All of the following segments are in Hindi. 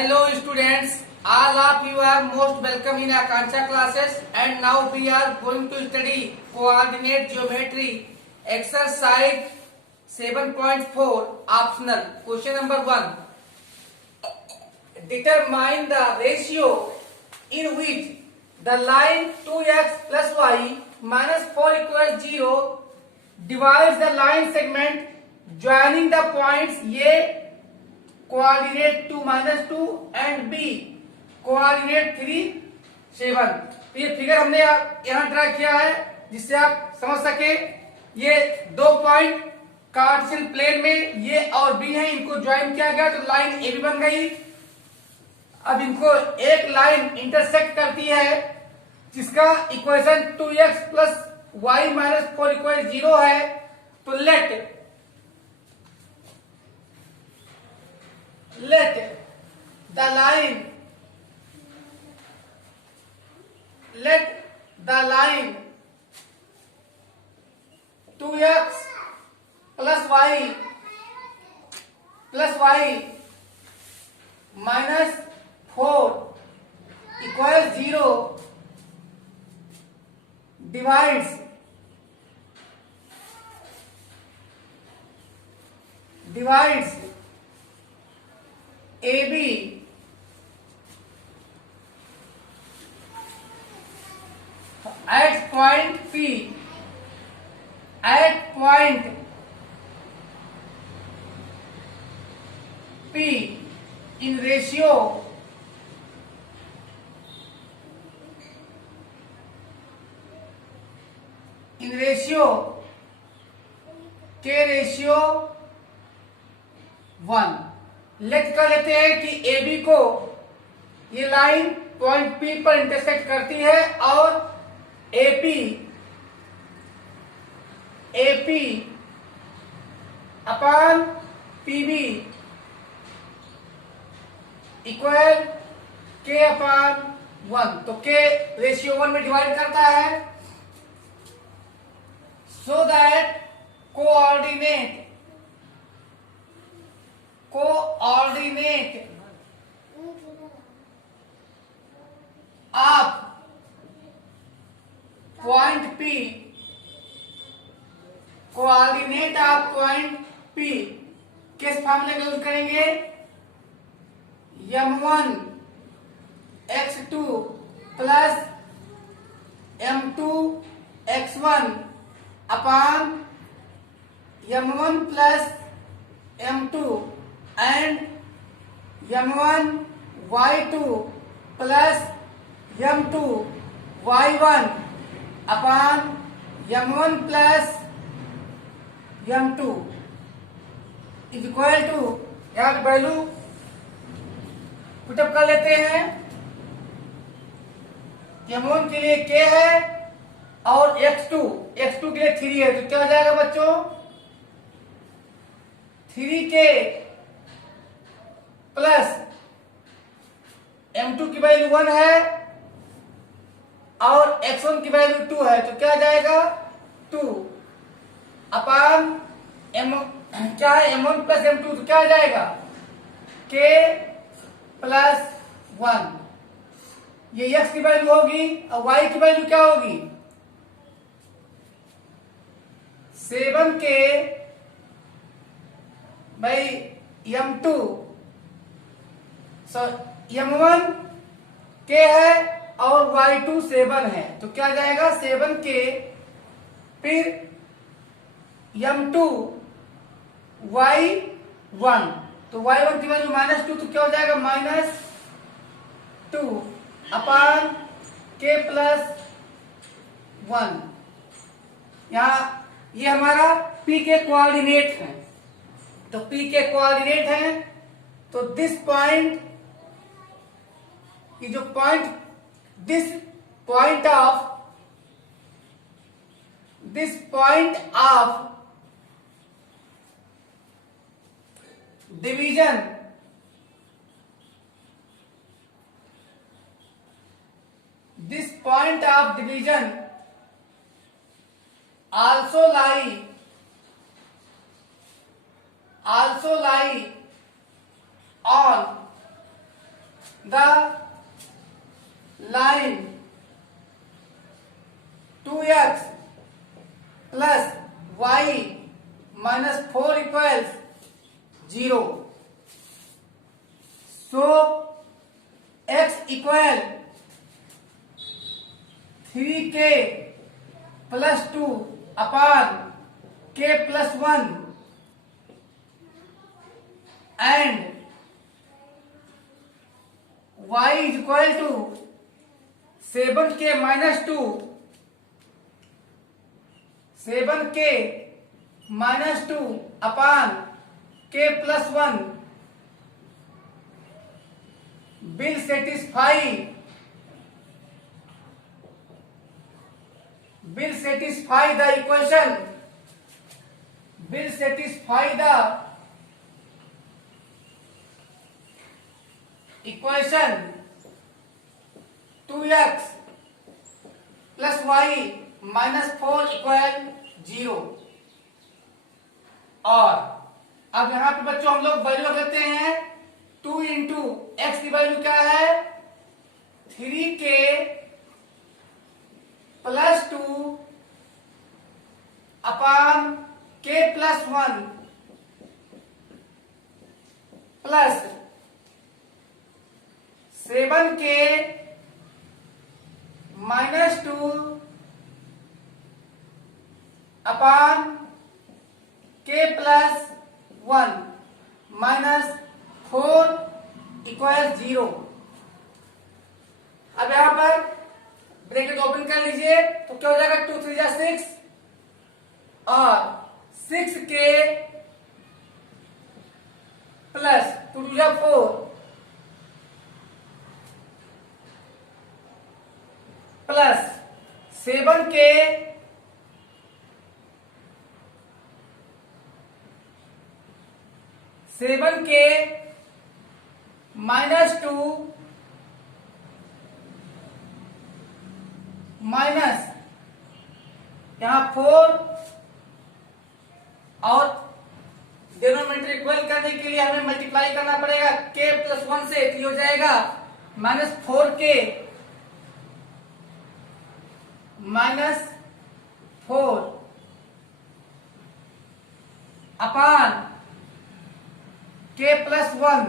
Hello students, all of you are most welcome in Akanksha classes, and now we are going to study coordinate geometry exercise 7.4 optional. Question number 1. Determine the ratio in which the line 2x plus y minus 4 equals 0 divides the line segment joining the points A coordinate 2 minus 2 and B coordinate 3 7। ये फिगर हमने यहाँ ड्रा किया है जिससे आप समझ सके। ये दो पॉइंट कार्टेशियन प्लेन में ये और बी है, इनको ज्वाइन किया गया तो लाइन ए बी बन गई। अब इनको एक लाइन इंटरसेक्ट करती है जिसका equation 2x plus y minus 4 equal 0 है। तो let the line 2x plus y minus 4 equals 0 divides AB at point P in ratio K ratio 1। Late कर लेते हैं कि AB को ये लाइन पॉइंट P पर इंटरसेक्ट करती है और AP upon PB equal K upon 1। तो K रेशियो 1 में डिवाइड करता है so that coordinate of point P किस फॉर्मूले का यूज करेंगे? m1 x2 plus m2 x1 upon m1 plus m2 and m1 y2 plus m2 y1 upon m1 plus m2 is equal to, यहाँ की वैल्यू पुटअप कर लेते हैं। m1 के लिए k है और x2 के लिए 3 है, तो क्या हो जाएगा बच्चों? 3k प्लस m2 की वैल्यू 1 है और x1 की वैल्यू 2 है, तो क्या आ जाएगा? 2 अपॉन क्या है m1 प्लस m2, तो क्या आ जाएगा? k plus 1। ये x की वैल्यू होगी और y की वैल्यू क्या होगी? 7k भाई m2 m1 k है और y2 7 है, तो क्या आ जाएगा? 7k फिर m2 y1, तो y1 की वैल्यू -2, तो क्या हो जाएगा? -2 अपॉन k प्लस 1। यहाँ ये हमारा P के कोऑर्डिनेट है, तो P के कोऑर्डिनेट हैं तो this point of division also lie on the line 2x plus y minus 4 equals 0. So x equal 3k plus 2 upon k plus 1 and y is equal to 7k minus 2, 7k minus 2 upon k plus 1 will satisfy the equation, will satisfy the equation 2x plus y minus 4 equal 0. और अब यहां पे बच्चों हम लोग वैल्यू रख लेते हैं 2 इंटू एक्स की वैल्यू क्या है 3k plus 2 upon k plus 1 plus 7k minus 2 upon k plus 1 minus 4 equal 0. अब यहां पर ब्रैकेट ओपन कर लीजिए तो क्या हो जाएगा 2 3 जा 6 और 6k प्लस 2 2 जा 4 प्लस 7k माइनस 2 माइनस यहां 4 और डिनोमिनेटर इक्वल करने के लिए हमें मल्टीप्लाई करना पड़ेगा k प्लस 1 से, तो हो जाएगा minus 4k minus 4 upon k plus 1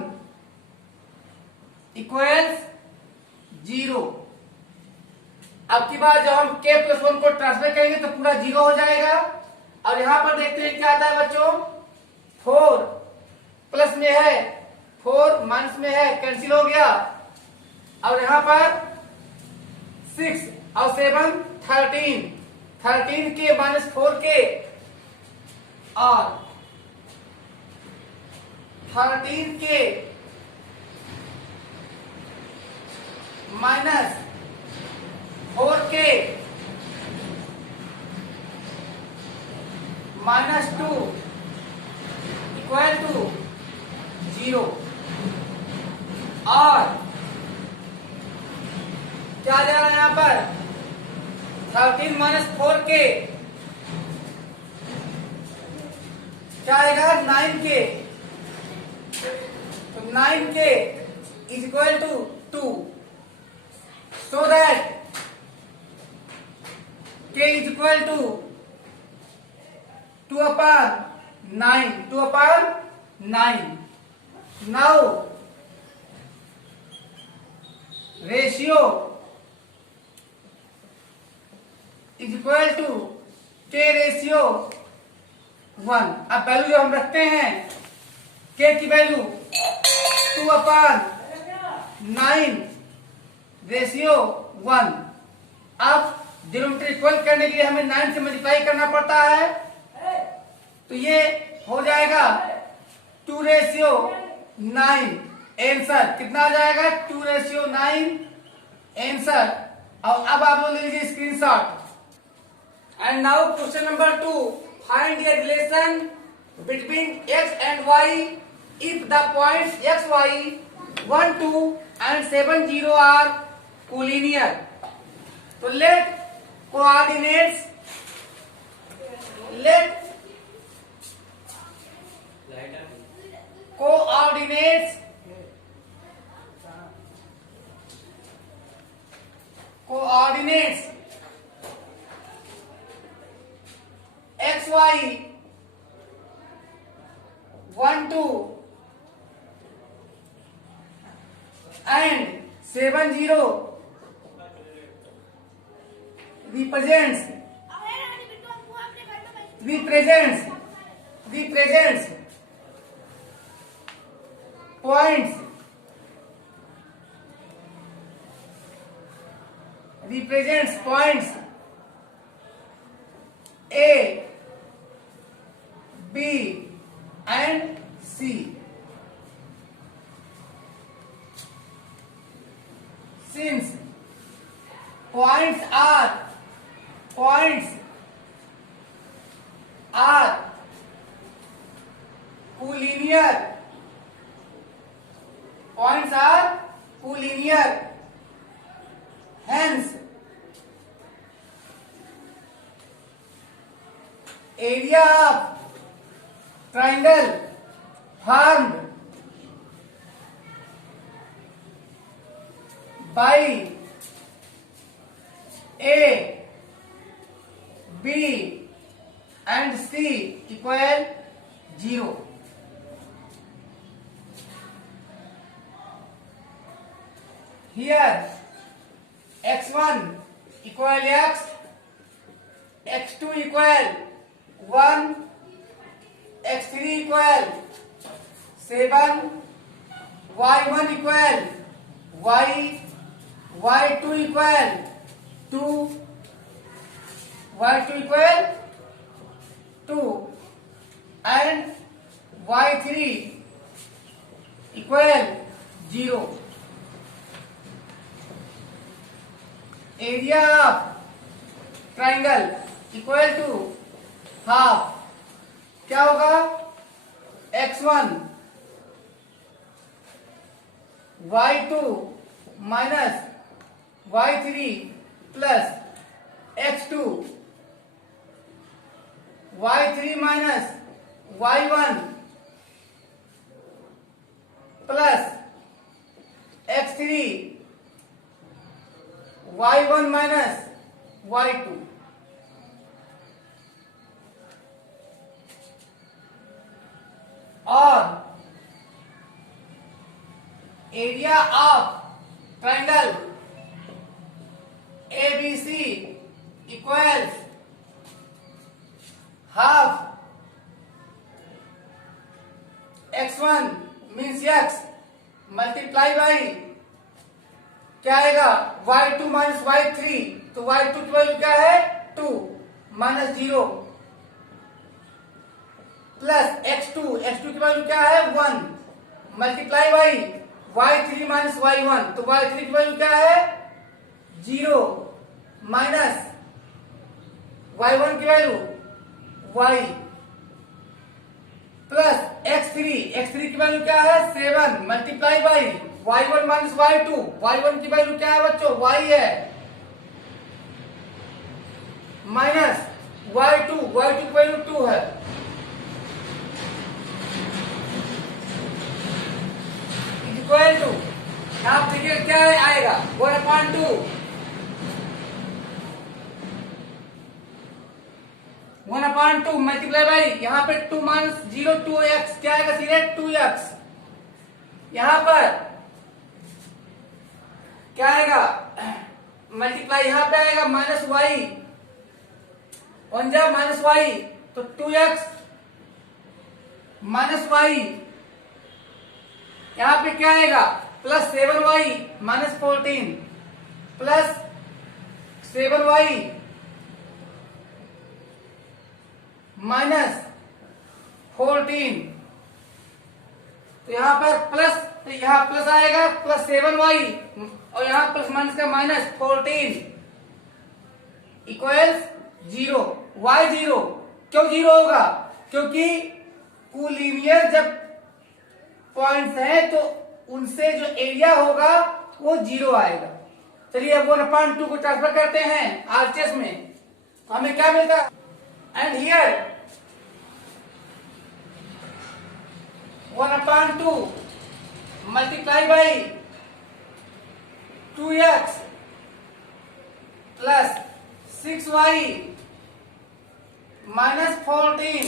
equals 0. अब की बार जब हम k प्लस 1 को ट्रांसफर करेंगे तो पूरा 0 हो जाएगा. और यहां पर देखते हैं क्या आता है बच्चों 4 प्लस में है 4 माइनस में है कैंसिल हो गया. और यहां पर 6 और 7 13 के माइनस 4k और 13k minus 4k minus 2 equal to 0. और क्या जा रहा है यहां पर 13 माइनस 4k क्या आएगा 9k. तो 9k is equal to 2. So that k is equal to 2 upon 9. 2 upon 9. Now ratio is equal to k ratio 1. अब वैल्यू जो हम रखते हैं k की वैल्यू 2 upon 9 रेशियो 1. अब डिनोमिनेटर इक्वल करने के लिए हमें 9 से मल्टीप्लाई करना पड़ता है, तो ये हो जाएगा 2 रेशियो 9. आंसर कितना आ जाएगा 2 रेशियो 9 आंसर. और अब आप लोग ले लीजिए screenshot. And now question number 2, find the relation between x and y if the points x y 1 2 and 7 0 are collinear. So let coordinates xy 1 2 and 7 0 represents points A, B and C. Since points are collinear, hence area of triangle formed by A, B and C equal 0. Here x1 equal x, x2 equal 1, x3 equal 7, y1 equal y, y2 equal 2, y2 equal 2 and y3 equal 0. Area of triangle equal to half. क्या होगा? x1 y2 minus y3 plus x2 y3 minus y1 plus x3 y1 minus y2. और area of triangle ABC equals half x1 means x multiply by क्या आएगा y2 माइनस y3, तो y2 की वैल्यू क्या है 2 माइनस 0 प्लस x2 की वैल्यू क्या है 1 multiply by y3 minus y1, तो y3 की वैल्यू क्या है 0 माइनस y1 की वैल्यू y प्लस x3 की वैल्यू क्या है 7 multiply by y1 minus y2, y1 की वैल्यू क्या है बच्चों y है माइनस y2 की वैल्यू 2 है। इक्वल टू आप देखिए क्या आएगा 1/2 मल्टीप्लाई बाई यहाँ पे 2 माइनस 0 2x क्या आएगा सीधे 2x। यहाँ पर क्या आएगा मल्टीप्लाई यहाँ पे आएगा माइनस वाई 1 जा माइनस वाई तो 2x माइनस वाई यहाँ पे क्या आएगा plus 7y minus 14 plus 7y minus 14, तो यहाँ पर प्लस, तो यहाँ प्लस आएगा प्लस 7y और यहाँ प्लस माइनस का माइनस 14 इक्वल्स 0। y 0 क्यों 0 होगा? क्योंकि कोलिनियर जब पॉइंट्स हैं तो उनसे जो एरिया होगा वो 0 आएगा। चलिए अब 1/2 को ट्रांसफर करते हैं आरएचएस में, तो हमें क्या मिलता है? And here 1/2 multiply by 2x plus 6y -14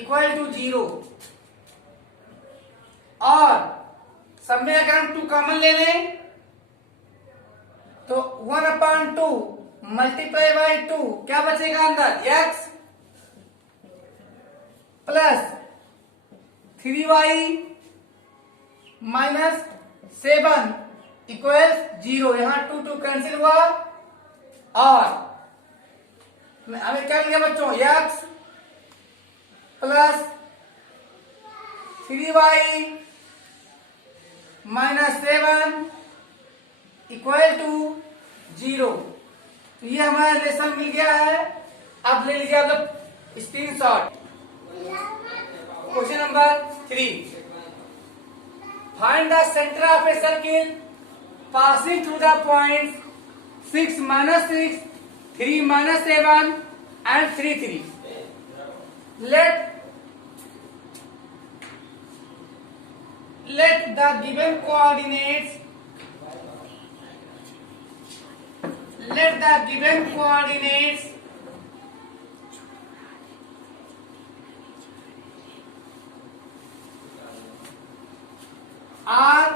equal to 0 और सब में अगर हम 2 कॉमन ले लें तो 1/2 मल्टीप्लाई बाई 2 क्या बचेगा अंदर x plus 3y minus 7 equals 0। यहां 2 कैंसिल हुआ और हमें क्या लिखा बच्चों x plus 3y minus 7 equal to 0। तो ये हमारा लेसन मिल गया है। अब ले लीजिए आप screenshot. Question number 3, find the centre of a circle passing through the points 6 -6 3 -7 and 3 3। let the given coordinates are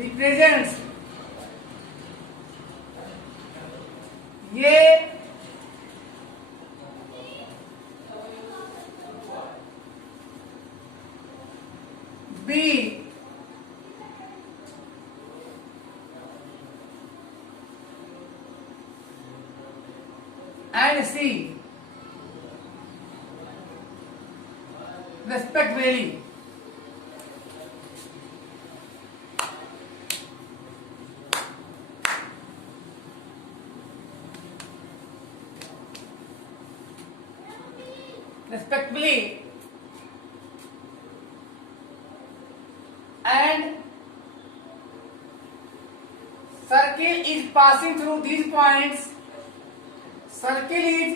represents ये B and C respectively। And circle is passing through these points। Circle is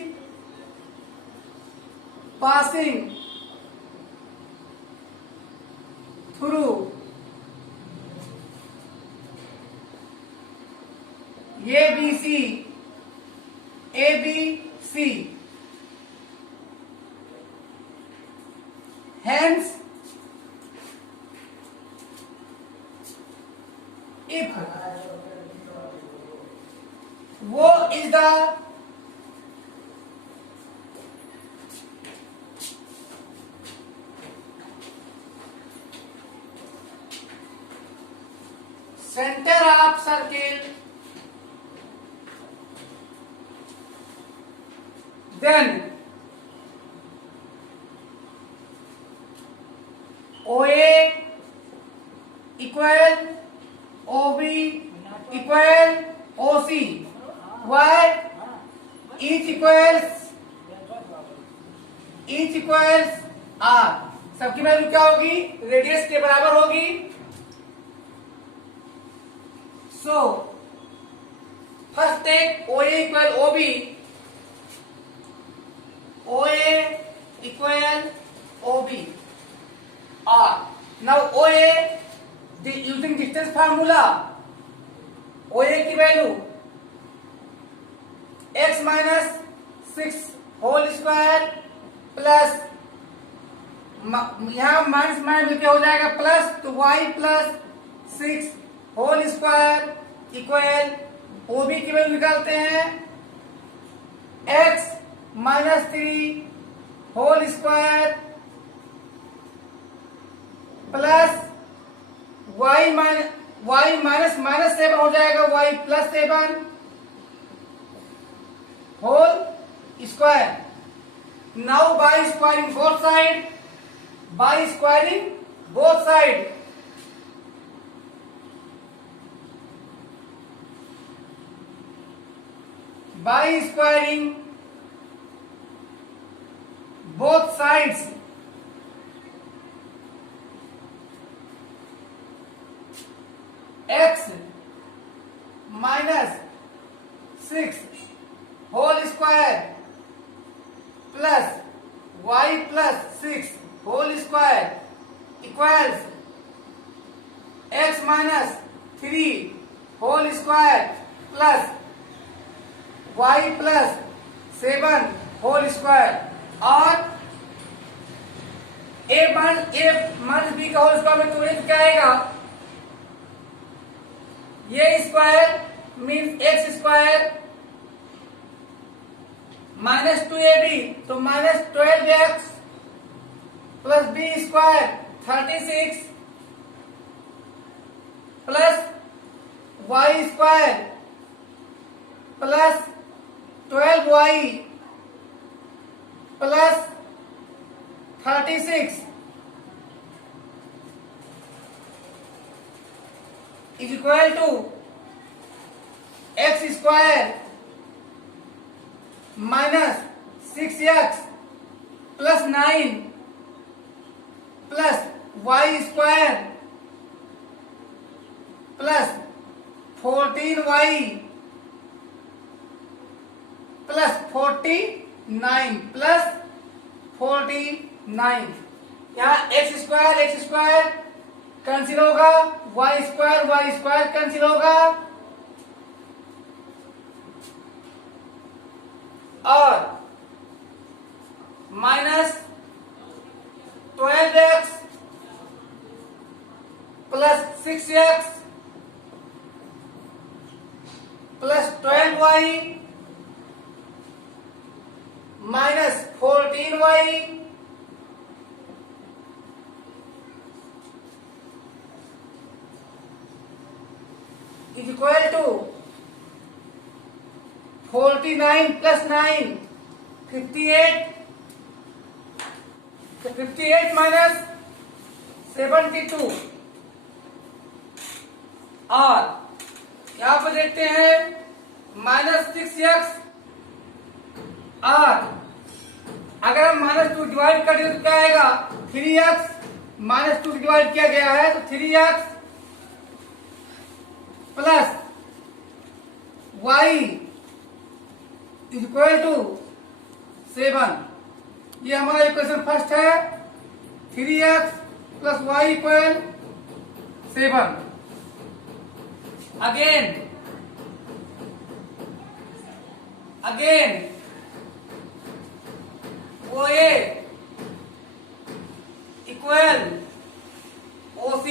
passing through ABC। Hence, if वो is the center of circle, then OA equal OB equal OC। Why? each equals R। सबकी वैल्यू क्या होगी? रेडियस के बराबर होगी। So first take OA equal OB, OA equal OB R। Now OA using distance formula, OA की value x minus 6 whole square plus यहां माइनस माइनस मिलके हो जाएगा प्लस, तो y plus 6 whole square equal OB की वैल्यू निकालते हैं x minus 3 whole square plus y minus minus 7 हो जाएगा y plus 7 whole square. Now by squaring both side, by squaring both sides, by squaring both sides, x minus 6 whole square plus y plus 6 whole square equals x minus 3 whole square plus y plus 7 whole square और a माइनस b का होल स्क्वायर में तोड़े तो क्या आएगा? ये square means x square minus 2ab तो minus 12x plus b square 36 plus y square plus 12y plus 36 is equal to x square minus 6x plus 9 plus y square plus 14y plus 49 plus 49 यहाँ x स्क्वायर कैंसिल होगा, y स्क्वायर कैंसिल होगा और minus 12x plus 6x plus 12y minus 14y is equal to 49 plus 9 58 तो 58 माइनस 72 और यहां पर देखते हैं माइनस 6x और अगर हम माइनस 2 डिवाइड कर दें तो क्या आएगा? 3x माइनस 2 डिवाइड किया गया है तो 3x plus y is equal to 7। ये हमारा इक्वेशन फर्स्ट है, 3x plus y equal 7। Again OA equal OC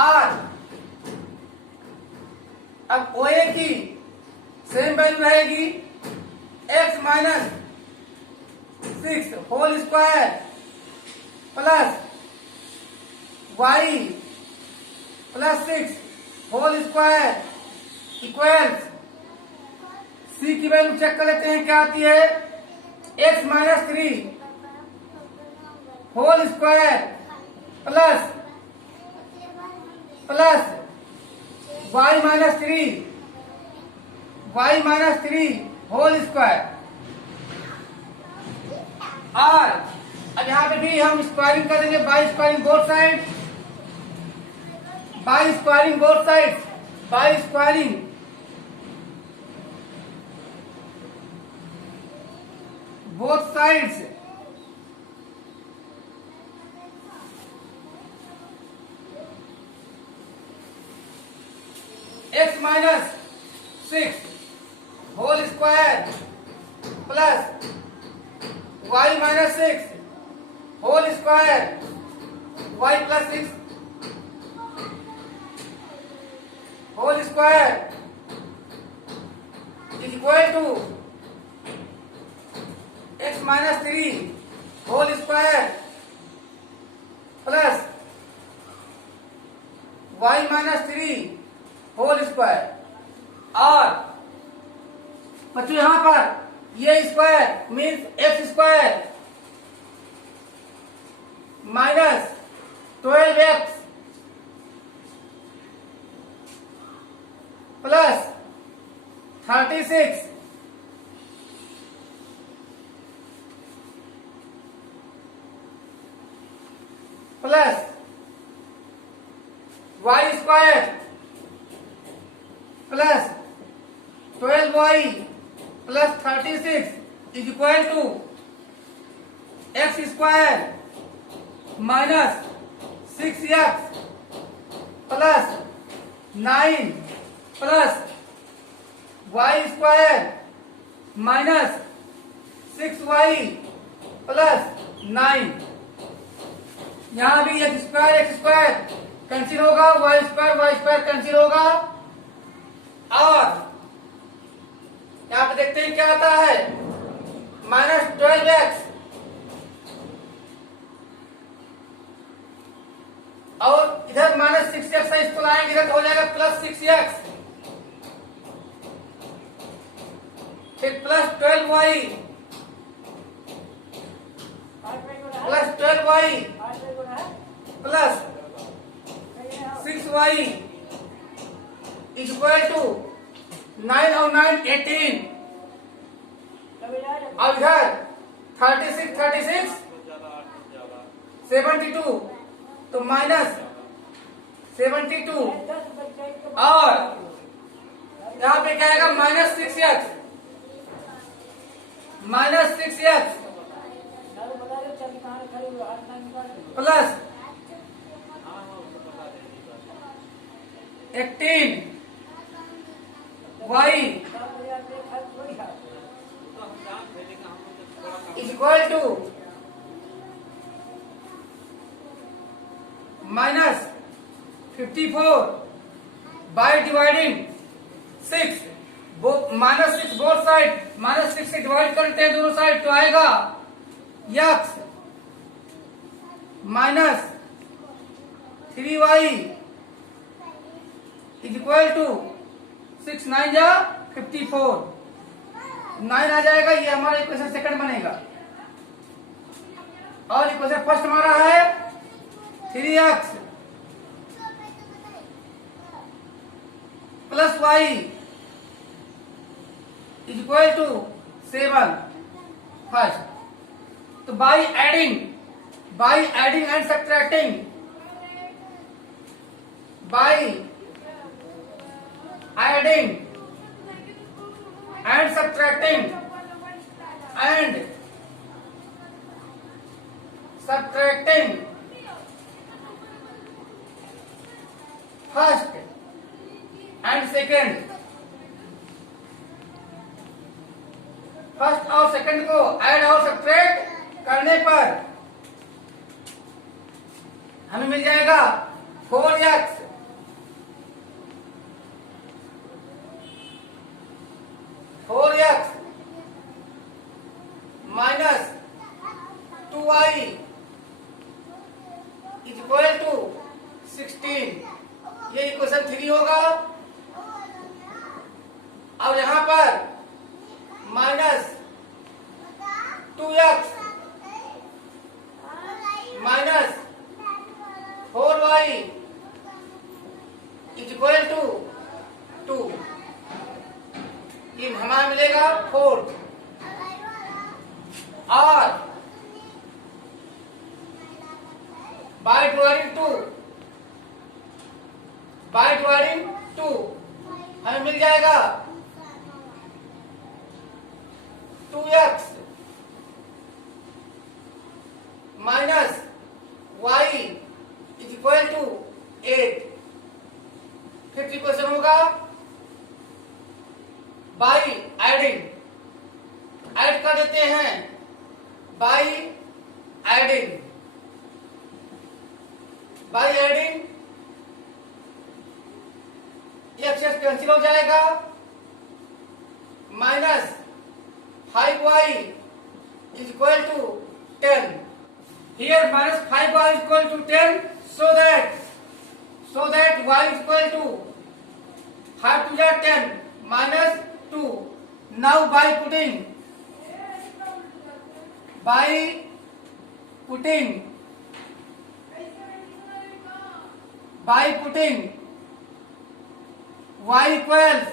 R। अब OA की सेम वैल्यू रहेगी x minus 6 whole square plus y plus 6 whole square equals c की वैल्यू चेक कर लेते हैं क्या आती है? x minus 3 whole square plus y minus 3 whole square और अब यहाँ पे भी हम स्क्वायरिंग करेंगे by squaring both side x minus 6 whole square plus y minus 6 whole square y plus 6 whole square is equal to x minus 3 whole square plus y minus 3 whole square और बच्चों यहां पर ये square means x square minus 12x plus 36 plus y square plus 12y plus 36 is equal to x square minus 6x plus 9 plus y square minus 6y plus 9। यहां भी एक्स स्क्वायर कैंसिल होगा, वाई स्क्वायर कैंसिल होगा, और यहां पे देखते हैं क्या आता है, माइनस 12x और इधर माइनस 6x है, इसको लाएंगे इधर हो जाएगा प्लस 6x, फिर plus 12y plus 6y equal to 9 और 9 18, और इधर 36 72 तो माइनस 72, और यहाँ पे क्या आएगा minus 6x plus 18y equal to minus 54 by dividing 6, minus 6 both side, minus 6 से डिवाइड करते हैं दोनों साइड तो आएगा x minus 3y equal to 6 9 जा 54, 9 आ जाएगा, ये हमारा इक्वेशन सेकंड बनेगा। और इक्वेशन फर्स्ट हमारा है 3x plus y equal to 7 first. तो by adding and subtracting, by adding and subtracting first and second, first और सेकंड को ऐड और सब्ट्रैक्ट करने पर हमें मिल जाएगा 4x minus 2y equal to 16, ये इक्वेशन 3 होगा। और यहां पर minus 2x minus 4y equal to 2, ये हमारा मिलेगा 4, और बाय डिवाइडिंग 2 हमें मिल जाएगा 2x minus y equal to 8, fifth equation होगा बाई एडिंग, ऐड कर देते हैं बाई एडिंग ये एक्सेस कैंसिल हो जाएगा, minus 5y equal to 10, here minus 5y equal to 10, so that y equal to 5 to 10 minus 2. Now by putting y equals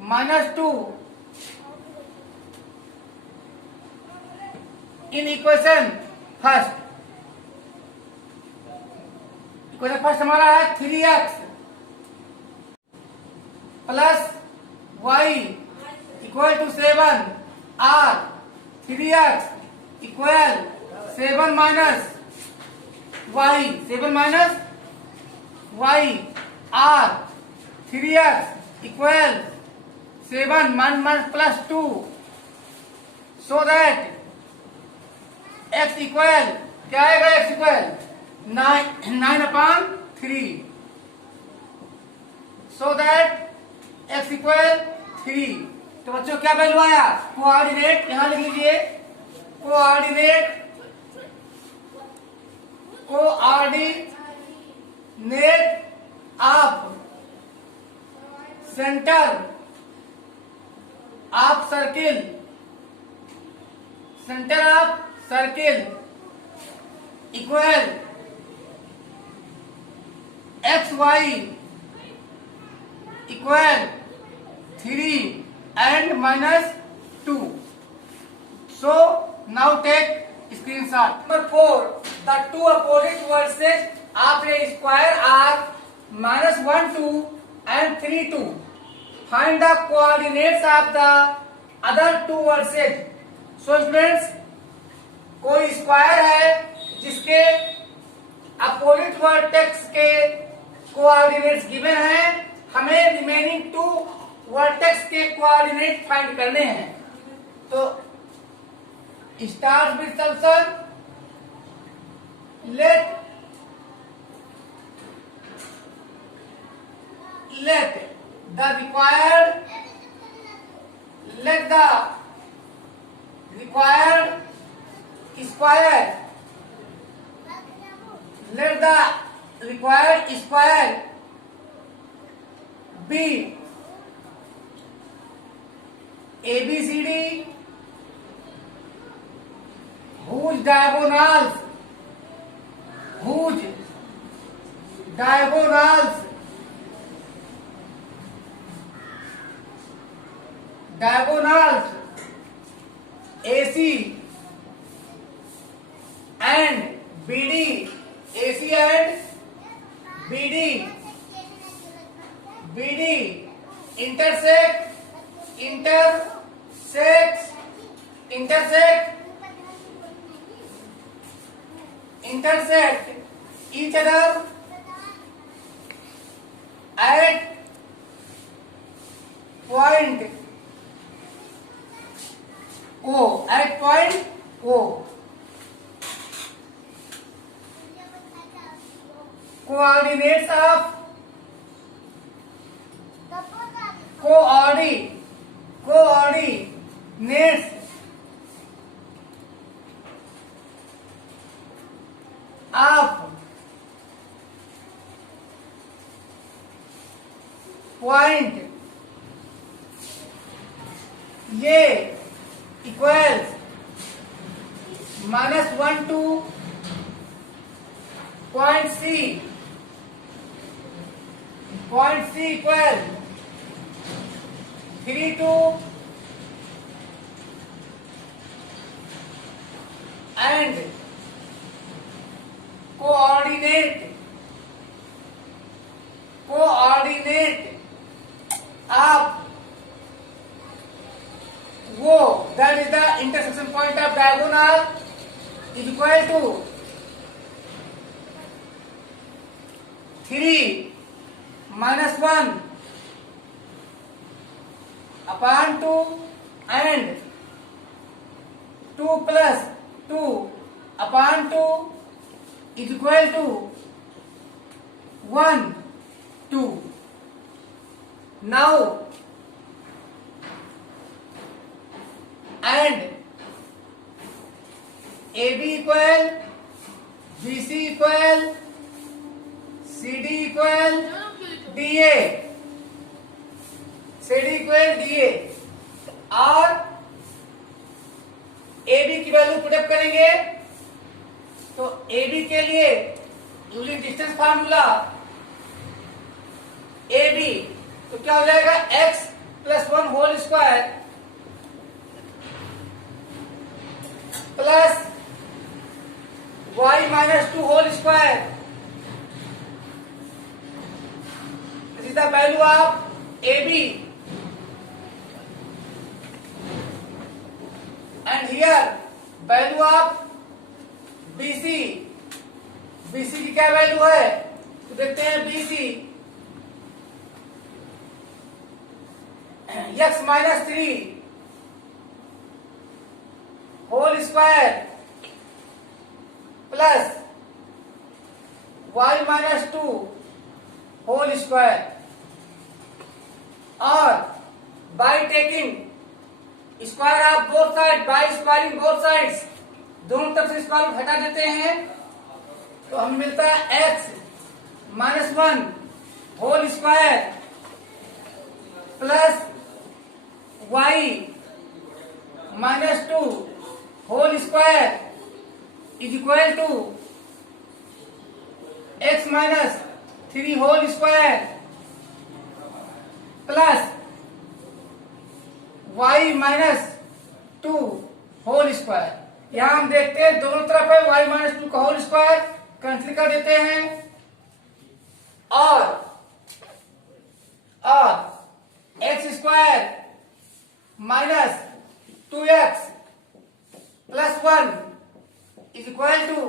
minus 2 in equation first हमारा है 3x plus y equal to 7 और 3x equal 7 minus y r 3x equal 7 1 plus 2, so that x equal क्या आएगा? x equal 9/3, so that x equal 3। तो बच्चों क्या वैल्यू आया? कोऑर्डिनेट यहां लिख लीजिए, coordinate of centre of circle equal x y equal 3 and -2. So now take screenshot. Number 4, the two opposite vertices of a square are -1 2 and 3 2. Find the coordinates of the other two vertices. So students, कोई स्क्वायर है जिसके अपोजिट वर्टेक्स के कोऑर्डिनेट्स गिवन हैं, हमें रिमेनिंग टू वर्टेक्स के कोऑर्डिनेट फाइंड करने हैं। तो start with solution. Let the required square be ABCD whose diagonals AC and BD intersect each other at point O. Coordinates of point A equals -1 2, point C equal 3 2, and coordinate of वो, that is the intersection point of diagonal, is equal to 3 minus 1 upon 2 and 2 plus 2 upon 2 is equal to 1 2. Now and AB equal BC equal CD equal DA और AB की वैल्यू पुटअप करेंगे। तो AB के लिए यूनिट डिस्टेंस फार्मूला AB, तो क्या हो जाएगा? x + 1 whole square plus y - 2 whole square is the value of AB, and here value of BC, BC की क्या वैल्यू है तो देखते हैं BC x minus 3 whole square plus y minus 2 whole square, और by taking square of both side, by squaring both sides, दोनों तरफ से स्क्वायर रूट हटा देते हैं तो हमें मिलता है x minus 1 whole square plus y minus 2 whole square is equal to x minus 3 whole square plus y minus 2 whole square. यहां हम देखते हैं दोनों तरफ है y माइनस 2 का होल स्क्वायर, कैंसिल कर देते हैं और x square minus 2x plus 1 is equal to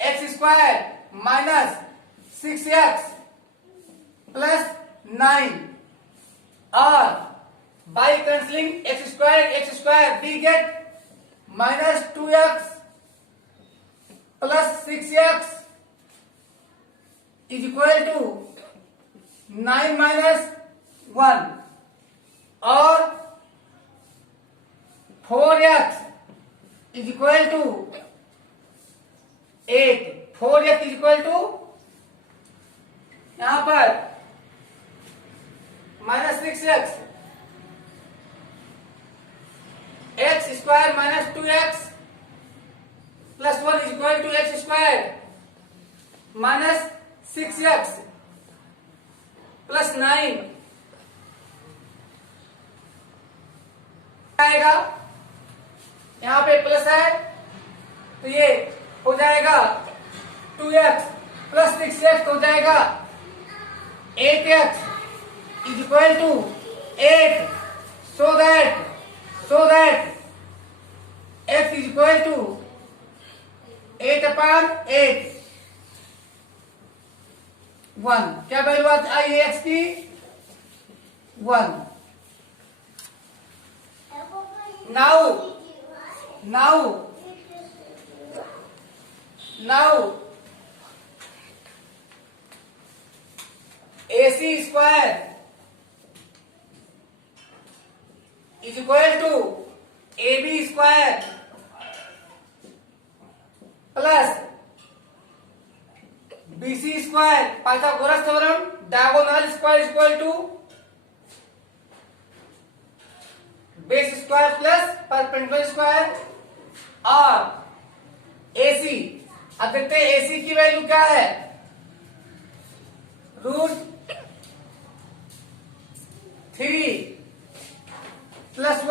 x square minus 6x plus 9, और by cancelling x square we get minus 2x plus 6x is equal to 9 minus 1, और 4x is equal to 8, 4x is equal to यहां पर minus 6x, x square minus 2x plus 1 is equal to x square minus 6x plus 9 आएगा, यहां पे प्लस है तो ये हो जाएगा 2x प्लस 6x हो जाएगा 8x is equal to 8, so that x is equal to 8/8 1, क्या वैल्यू आई है x की 1। now AC square is equal to AB square plus BC square, Pythagoras theorem, diagonal square is equal to base square plus perpendicular square, और AC, अब देखते हैं AC की वैल्यू क्या है, √3 plus 1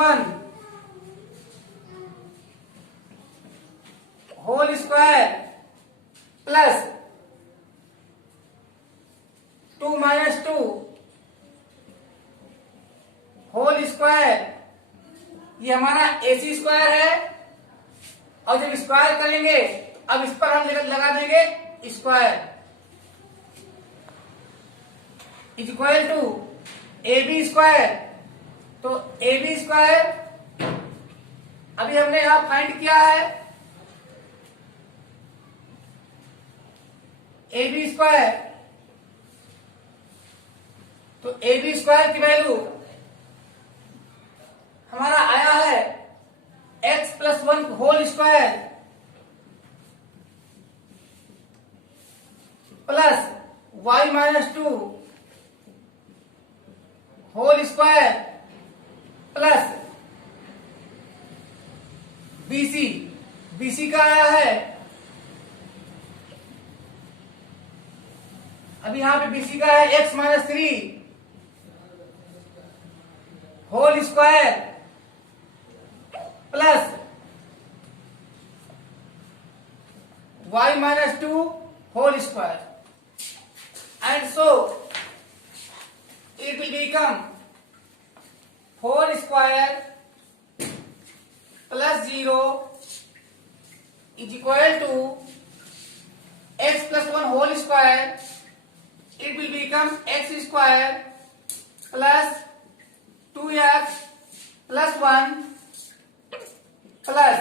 whole square plus 2 minus 2 whole square, ये हमारा AC स्क्वायर है, और जब स्क्वायर करेंगे अब इस पर हम लगा देंगे square is equal to AB square, तो AB स्क्वायर अभी हमने यहां फाइंड किया है AB स्क्वायर, तो AB स्क्वायर की वैल्यू हमारा आया है x plus 1 whole square plus y minus 2 whole square plus BC का आया है, अभी यहां पे BC का है x minus 3 whole square plus y minus 2 whole square, and so it will become 4 square plus 0 is equal to x plus 1 whole square. It will become x square plus 2x plus 1 plus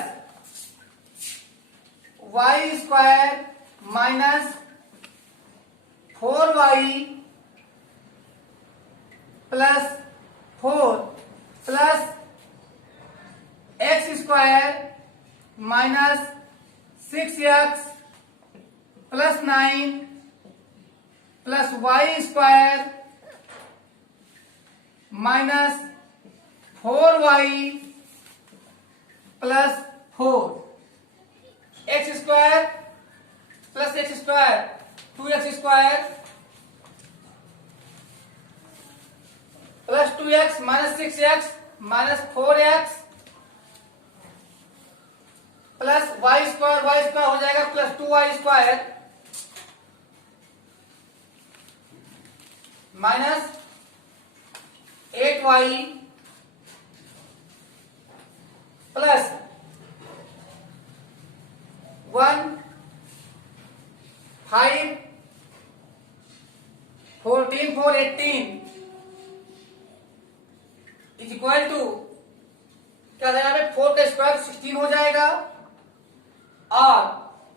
y square minus 4y plus 4 plus x square minus 6x plus 9 plus y square minus 4y plus 4 x square plus x square 2x square plus 2x minus 6x minus 4x plus y square हो जाएगा plus 2y square minus 8y plus 1 5 14 4 18 is equal to क्या देना है 4 का स्क्वायर 16 हो जाएगा और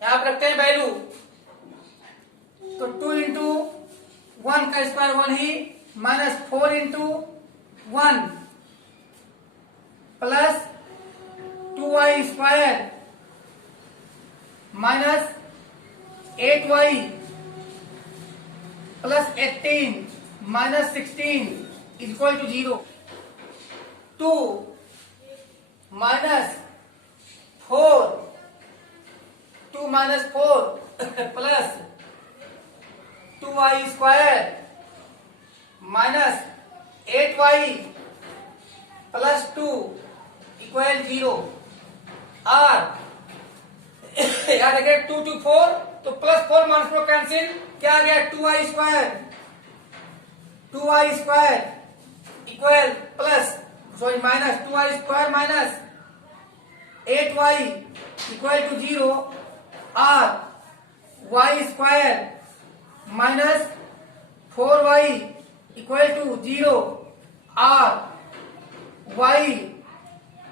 यहां पर रखते हैं वैल्यू तो 2 इंटू 1 का स्क्वायर 1 ही minus 4 into 1 plus 2y square minus 8y plus 18 minus 16 is equal to 0 2 माइनस 4 2 minus 4 plus 2y square minus 8y plus 2 equal 0 और याद रखिए 2 to 4 तो प्लस 4 माइनस 4 कैंसिल क्या आ गया 2y square equal plus sorry minus 2y square minus 8y equal to 0 और y square minus 4y equal to 0 और y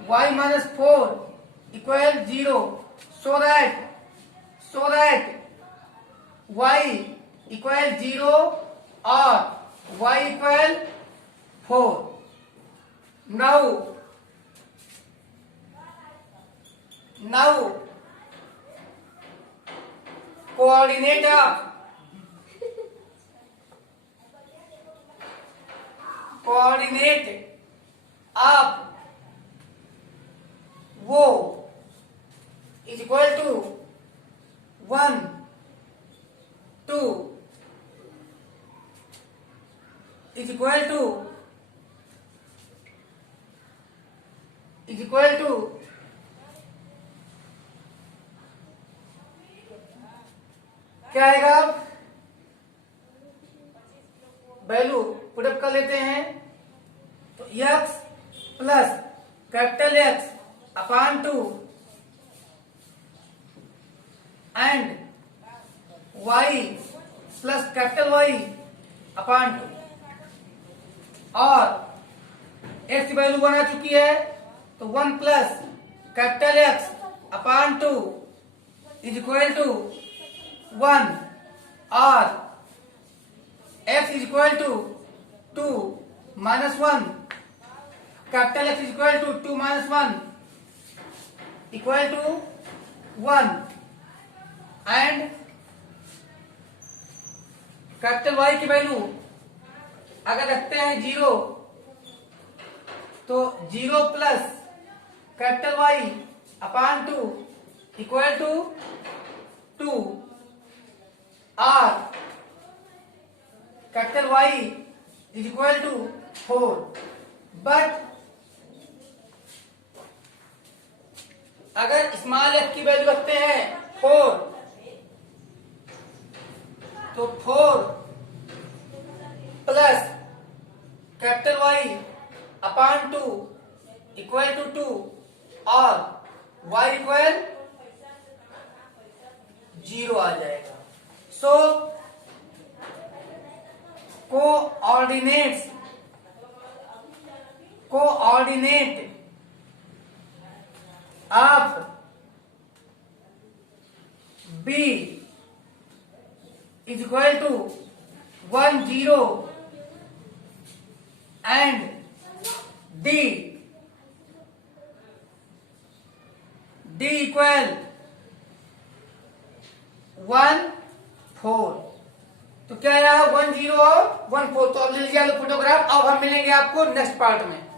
minus 4 equal 0 so that y equal 0 और y equal 4 now coordinate up वो is equal to 1 2 is equal to क्या आएगा वैल्यू पुटअप कर लेते हैं तो x plus capital X upon 2 and y plus capital Y upon 2 और x की वैल्यू 1 आ चुकी है तो 1 plus capital X upon 2 is equal to 1 और x is equal to 2 minus 1 capital X is equal to 2 minus 1 equal to 1 and capital Y की वैल्यू अगर रखते हैं 0 तो 0 plus capital Y upon 2 equal to 2 और capital Y is equal to 4 but अगर स्मॉल f की वैल्यू रखते हैं 4 तो 4 plus capital Y upon 2 equal to 2 और y इक्वल 0 आ जाएगा। So coordinate of B is equal to 1 0 and D equal 1 4। तो क्या रहा 1 0 और 1 4। तो अब ले लिया लो फोटोग्राफ। अब हम मिलेंगे आपको नेक्स्ट पार्ट में।